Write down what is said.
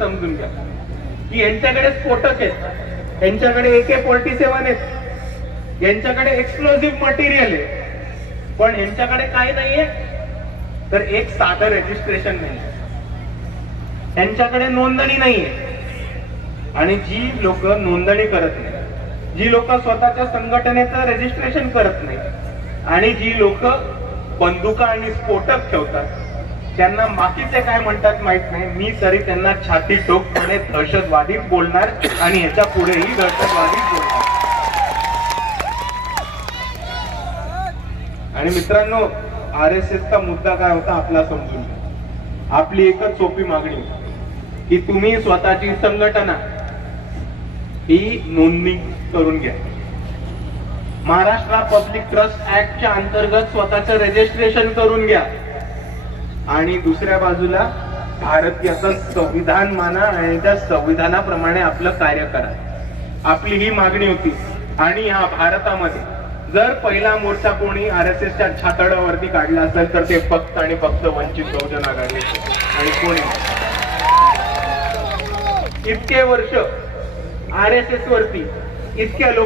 तुम्ही समजून घ्या की यांच्याकडे स्फोटक आहेत, यांच्याकडे AK-47 आहेत, यांच्याकडे एक्सप्लोजिव्ह मटेरियल आहे, पण यांच्याकडे काय नाहीये तर एक साधं रजिस्ट्रेशन नाही, यांच्याकडे नोंदणी नाहीये. आणि जी लोक नोंदणी करत नाही, जी लोक स्वतःच्या संघटनेचं रजिस्ट्रेशन करत नाही आणि जी लोक बंदुका आणि स्फोटक ठेवतात त्यांना बाकीचे काय म्हणतात माहित नाही, मी तरी त्यांना छाती ठोकपणे दहशतवादीच बोलणार आणि याच्या पुढेही दहशतवादीच बोलणार. आणि मित्रांनो, RSS चा मुद्दा काय होता आपला समजून घ्या. आपली एकच सोपी मागणी होती की तुम्ही स्वतःची संघटना ही नोंदणी करून घ्या. महाराष्ट्र पब्लिक ट्रस्ट ऍक्टच्या अंतर्गत स्वतःचं रजिस्ट्रेशन करून घ्या आणि दुसऱ्या बाजूला भारतीयाचं संविधान माना आणि त्या संविधानाप्रमाणे आपलं कार्य करा. आपली ही मागणी होती. आणि या भारतामध्ये जर पहिला मोर्चा कोणी RSSच्या छातडावरती काढला असेल तर ते फक्त आणि फक्त वंचित बहुजन आघाडी. आणि कोणी इतके वर्ष RSS वरती इतक्या लोक